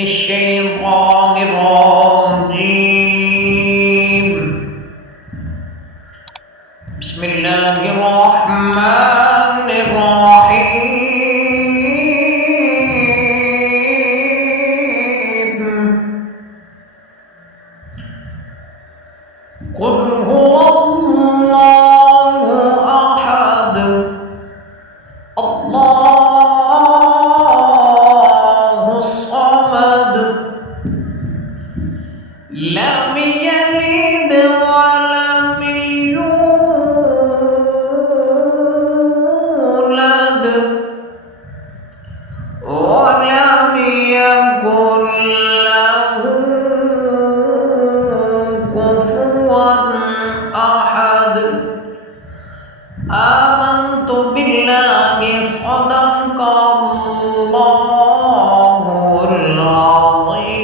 الشيطان الرجيم. بسم الله الرحمن الرحيم. قل هو الله أحد الله الصمد لم يلد ولم يولد ولم يكن له كفوا أحد. آمنت بالله صدق الله العظيم.